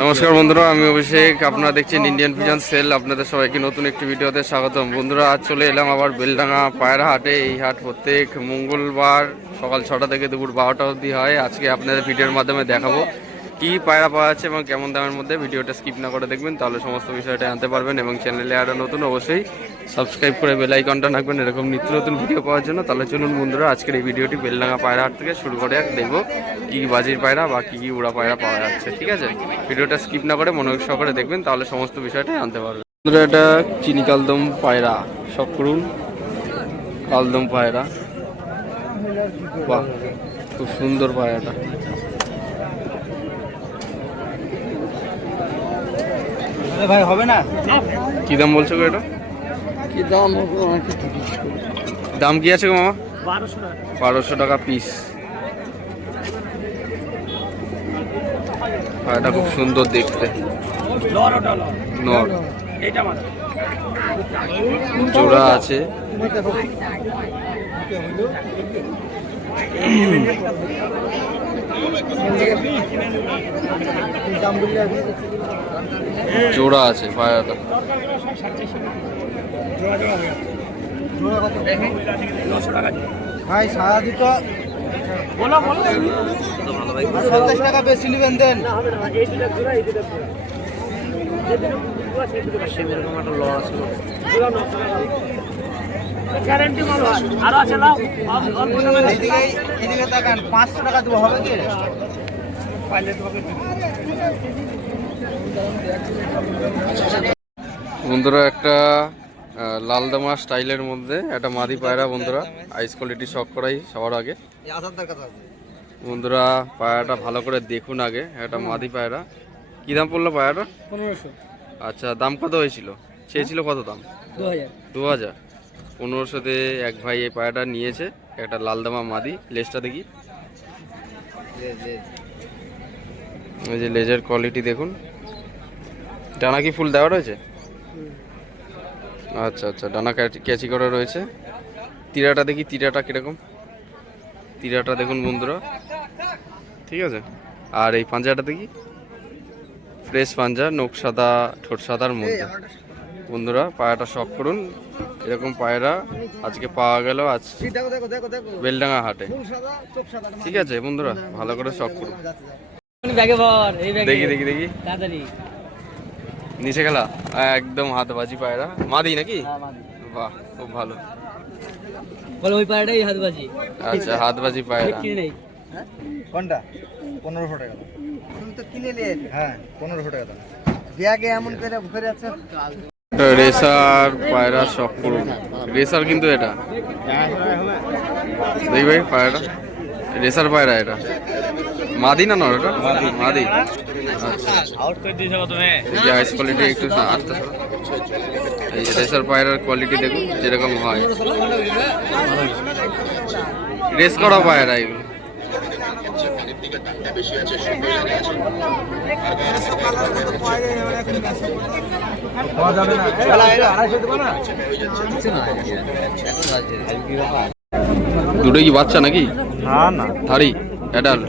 নমস্কার বন্ধুরা, আমি অভিষেক। আপনারা দেখছেন ইন্ডিয়ান পিজন সেল। আপনাদের সবাইকে নতুন একটি ভিডিওতে স্বাগতম। বন্ধুরা, আজ চলে এলাম আবার বেলডাঙ্গা পায়রা হাটে। এই হাট প্রত্যেক মঙ্গলবার সকাল 6টা থেকে দুপুর 12টা অবধি হয়। আজকে আপনাদের ভিডিওর মাধ্যমে দেখাবো কি পায়রা পাওয়া যাচ্ছে এবং কেমন দামের মধ্যে। ভিডিওটা স্কিপ না করে দেখবেন, তাহলে সমস্ত বিষয়টা জানতে পারবেন। এবং চ্যানেলে আরও নতুন অবশ্যই সাবস্ক্রাইব করে বেল আইকনটা রাখবেন এরকম নিত্য নতুন ভিডিও পাওয়ার জন্য। তাহলে চলুন বন্ধুরা, আজকের এই ভিডিওটি বেলডাঙ্গা পায়রা হাট থেকে শুরু করে দেখবো কী বাজির পায়রা বা কী কী উড়া পায়রা পাওয়া যাচ্ছে। ঠিক আছে, ভিডিওটা স্কিপ না করে মনোযোগ সহকারে দেখবেন, তাহলে সমস্ত বিষয়টা জানতে পারবেন। বন্ধুরা, এটা চিনি কালদম পায়রা, সব করুন কালদম পায়রা। বাহ, খুব সুন্দর পায়রাটা। ভাই হবে না? কি দাম বলছো গো এটা? কি দাম? দাম কি আছে গো মামা? 1200 টাকা। 1200 টাকা পিস। পায়রাটা খুব সুন্দর দেখতে। নর জোড়া আছে। জোড়া আছে পায়রাটা। ভাই সারা দিত 70 টাকা বেশি নেবেন দেন। এদিকে তাকান, 500 টাকা দেবো, হবে কি? বন্ধুরা, একটা লালদামা স্টাইলের মধ্যে একটা মাদি পায়রা। বন্ধুরা, আইস কোয়ালিটি শক করাই সবার আগে। বন্ধুরা, পায়রাটা ভালো করে দেখুন আগে। একটা মাদি পায়রা। কি দাম পড়লো পায়রাটা? 1500। আচ্ছা, দাম কত হয়েছিল? চেয়েছিল কত দাম? 2000। 1500-তে এক ভাই এই পায়রাটা নিয়েছে। একটা লালদামা মাদি। লেজটা দেখি, এই যে লেজের কোয়ালিটি দেখুন। ডানা কি ফুল দেওয়া রয়েছে? আচ্ছা আচ্ছা, ডানা ক্যাচি করা রয়েছে। তীরাটা দেখি, তীরাটা কিরকম। তীরাটা দেখুন বন্ধুরা, ঠিক আছে। আর এই পাঞ্জাটা দেখি, ফ্রেশ পাঞ্জা, নখ সাদা, ঠোঁট সাদার মধ্যে। বন্ধুরা, পায়রাটা শখ করুন। এরকম পায়রা আজকে পাওয়া গেল আজ বেলডাঙ্গা হাটে। ঠিক আছে বন্ধুরা, ভালো করে শখ করুন। দেখি দেখি দেখি, নিচে খেলা একদম হাতবাজি পায়রা। মাদি নাকি? বাহ, খুব ভালো। বলো ওই পায়রাটাই হাতবাজি। আচ্ছা, হাতবাজি পায়রা। কোনটা? 1500 টাকা। তুমি তো কিনে নিয়ে। হ্যাঁ, 1500 টাকা দাম। ব্যাগে এমন করে ভরে আছে। রেসার পায়রা শখ করুন। রেসার কিন্তু এটা দেখি ভাই, পায়রাটা রেসার পায়রা। এটা মাদি না নর? এটা মাদি। আইস কোয়ালিটি একটু আস্তে। এই রেসার পায়রার কোয়ালিটি দেখুন যেরকম হয়। রেস করা পায়রা এগুলো। দুটোই কি বাচ্চা নাকি? না, ধারি অ্যাডাল।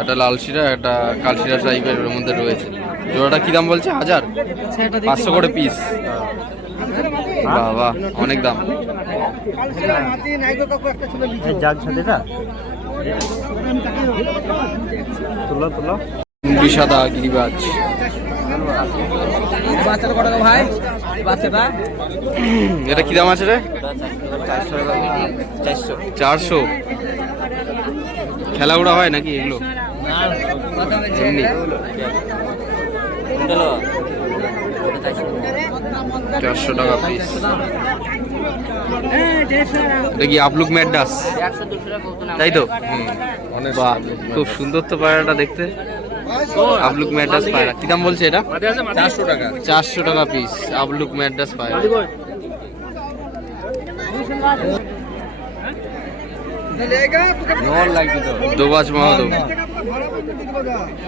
একটা লাল শিরা, একটা কাল শিরা টাইপের এর মধ্যে রয়েছে। জোড়াটা কি দাম বলছে? 1000? 500 করে পিস। বাহ বাহ, অনেক দাম। মুন্ডি সাদা গিরিবাজ। এটা কি দাম আছে রে? 400। খেলা উড়া হয় নাকি এগুলো? এমনি 400 টাকা পিস। এটা কি আপলুক ম্যাডাস, তাই তো? বাহ, খুব সুন্দর তো পায়রাটা দেখতে। আপলুক ম্যাডাস পায়রা। কি দাম বলছে এটা? 400 টাকা। 400 টাকা পিস আপলুক ম্যাডাস পায়রা। দোবাজ মাহাদুর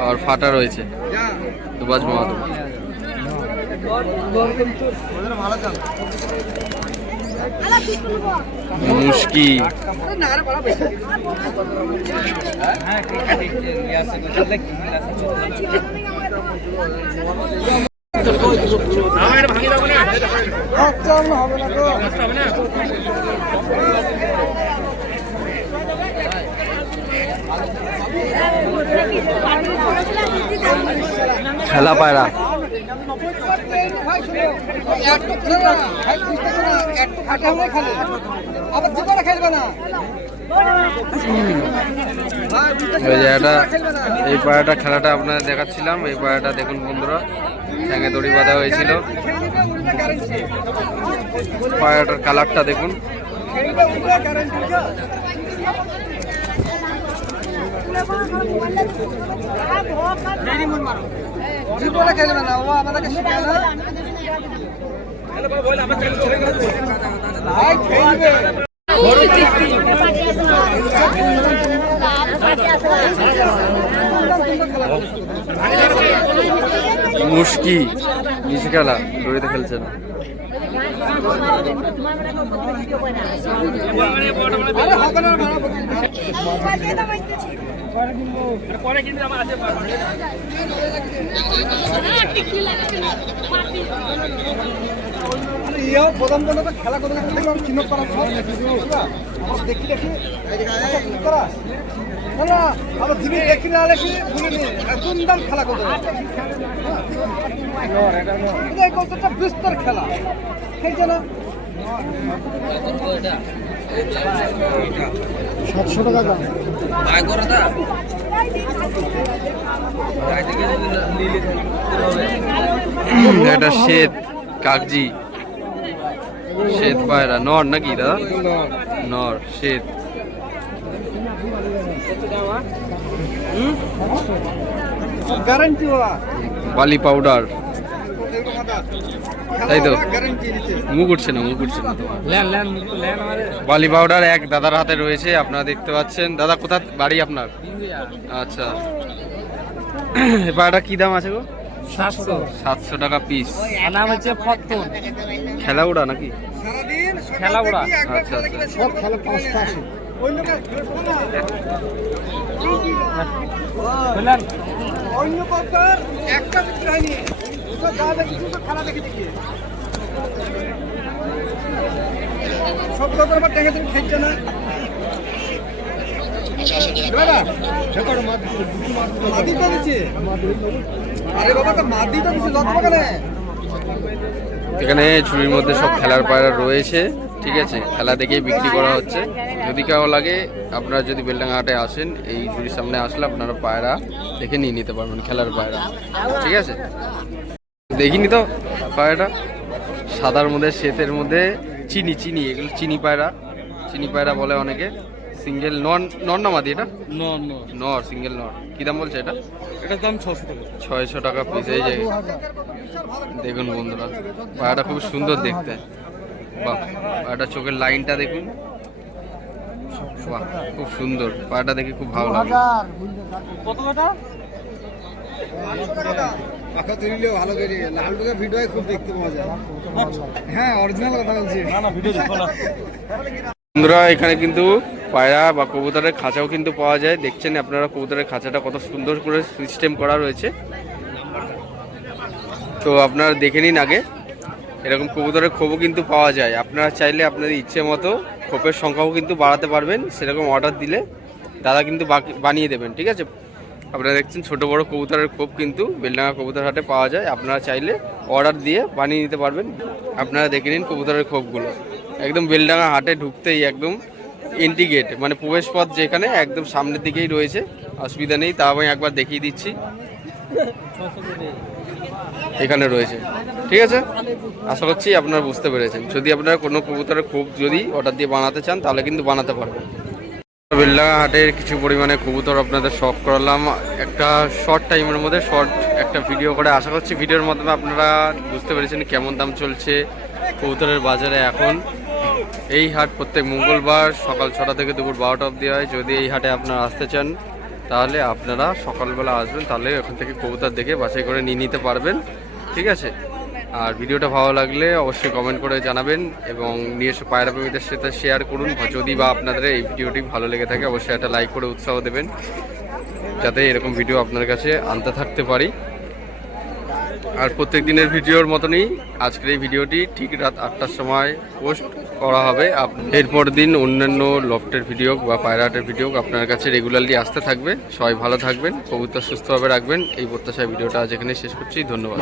আর ফাটা রয়েছে। দোবাজ মাহাদুর। মুশকি খেলা পায়রা এই জায়গাটা, এই পায়রাটা খেলাটা আপনাদের দেখাচ্ছিলাম। এই পায়রাটা দেখুন বন্ধুরা, ঠ্যাঙে দড়ি বাঁধা হয়েছিল। পায়রাটার কালারটা দেখুন। খেলবে না, ও আমাদেরকে শিখায় না। মুশকি নিশি খেলা দড়িতে খেলছে না। প্রথম খেলা করতে চিহ্ন করা দেখি দেখি আমার জিনিস দেখি না দেখি দুমদাম খেলা করতে বিস্তর খেলা খেলছে না। 700 টাকা দাম। এটা শ্বেত কাগজি, শ্বেত পায়রা নর নাকি দাদা? নর শ্বেত। গ্যারান্টি বালি পাউডার, তাই তো? মুখ উঠছে না, মুখ উঠছে না তোমার। বালি পাউডার এক দাদার হাতে রয়েছে, আপনারা দেখতে পাচ্ছেন। দাদা কোথা বাড়ি আপনার? আচ্ছা, এই পায়রাটা কি দাম আছে গো? 700 টাকা পিস। নাম হচ্ছে ফতুন। খেলা উড়া নাকি? খেলা উড়া। আচ্ছা আচ্ছা। সব খেলা 5টা আছে। অন্য প্রকার একটা বিক্রি হয়নি। খেলা দেখে দেখি সব কথা আবার টেকে তুমি খেলছে না। আরে বাবা তো মাদি তো দিচ্ছে যত কেন। এখানে ঝুড়ির মধ্যে সব খেলার পায়রা রয়েছে, ঠিক আছে? খেলা দেখেই বিক্রি করা হচ্ছে। যদি কারো লাগে, আপনারা যদি বেলডাঙ্গা হাটে আসেন, এই ঝুড়ির সামনে আসলে আপনারা পায়রা দেখে নিয়ে নিতে পারবেন, খেলার পায়রা, ঠিক আছে? দেখিনি তো পায়রাটা, সাদার মধ্যে শ্বেতের মধ্যে চিনি চিনি, এগুলো চিনি পায়রা, চিনি পায়রা বলে অনেকে। সিঙ্গেল নর না মাদি? এটা নর, সিঙ্গেল নর। কি দাম বলছে এটা? এটার দাম 600 টাকা। 600 টাকা পিস। এই যে দেখুন বন্ধুরা, পায়রাটা খুব সুন্দর দেখতে। বাহ, পায়রাটা চোখের লাইনটা দেখুন, বাহ খুব সুন্দর। পায়রাটা দেখে খুব ভালো লাগে। কত টাকা? পাখা তুলিলেও ভালো করে লাল টুকা ভিডিও খুব দেখতে পাওয়া যায়। হ্যাঁ, অরিজিনাল কথা বলছি। না ভিডিও দেখো না। বন্ধুরা, এখানে কিন্তু পায়রা বা কবুতরের খাঁচাও কিন্তু পাওয়া যায়। দেখছেন আপনারা কবুতরের খাঁচাটা কত সুন্দর করে সিস্টেম করা রয়েছে। তো আপনারা দেখে নিন আগে। এরকম কবুতরের খোপও কিন্তু পাওয়া যায়। আপনারা চাইলে আপনাদের ইচ্ছে মতো খোপের সংখ্যাও কিন্তু বাড়াতে পারবেন। সেরকম অর্ডার দিলে দাদা কিন্তু বানিয়ে দেবেন, ঠিক আছে? আপনারা দেখছেন ছোট বড় কবুতরের খোপ কিন্তু বেলডাঙ্গা কবুতর হাটে পাওয়া যায়। আপনারা চাইলে অর্ডার দিয়ে বানিয়ে নিতে পারবেন। আপনারা দেখে নিন কবুতরের খোপগুলো একদম বেলডাঙ্গা হাটে ঢুকতেই একদম এন্ট্রি গেট, মানে প্রবেশ পথ যেখানে একদম সামনের দিকেই রয়েছে। অসুবিধা নেই, তা আমি একবার দেখিয়ে দিচ্ছি। এখানে রয়েছে, ঠিক আছে? আশা করছি আপনারা বুঝতে পেরেছেন। যদি আপনারা কোনো কবুতরের খোপ যদি অর্ডার দিয়ে বানাতে চান, তাহলে কিন্তু বানাতে পারবেন। বেলডাঙ্গা হাটের কিছু পরিমাণে কবুতর আপনাদের শখ করালাম একটা শর্ট টাইমের মধ্যে, শর্ট একটা ভিডিও করে। আশা করছি ভিডিওর মাধ্যমে আপনারা বুঝতে পেরেছেন কেমন দাম চলছে কবুতরের বাজারে এখন। এই হাট প্রত্যেক মঙ্গলবার সকাল 6টা থেকে দুপুর 12টা অবধি হয়। যদি এই হাটে আপনারা আসতে চান, তাহলে আপনারা সকালবেলা আসবেন, তাহলে ওখান থেকে কবুতর দেখে বাছাই করে নিয়ে নিতে পারবেন, ঠিক আছে? আর ভিডিওটা ভালো লাগলে অবশ্যই কমেন্ট করে জানাবেন এবং নিজস্ব পায়রা প্রেমীদের সাথে শেয়ার করুন। যদি বা আপনাদের এই ভিডিওটি ভালো লেগে থাকে, অবশ্যই একটা লাইক করে উৎসাহ দেবেন, যাতে এরকম ভিডিও আপনার কাছে আনতে থাকতে পারি। আর প্রত্যেক দিনের ভিডিওর মতনই আজকের এই ভিডিওটি ঠিক রাত 8টার সময় পোস্ট করা হবে। এরপর দিন অন্যান্য লফটের ভিডিও বা পায়রাহাটের ভিডিও আপনার কাছে রেগুলারলি আসতে থাকবে। সবাই ভালো থাকবেন, কবুতর সুস্থভাবে রাখবেন, এই প্রত্যাশায় ভিডিওটা আজ এখানে শেষ করছি। ধন্যবাদ।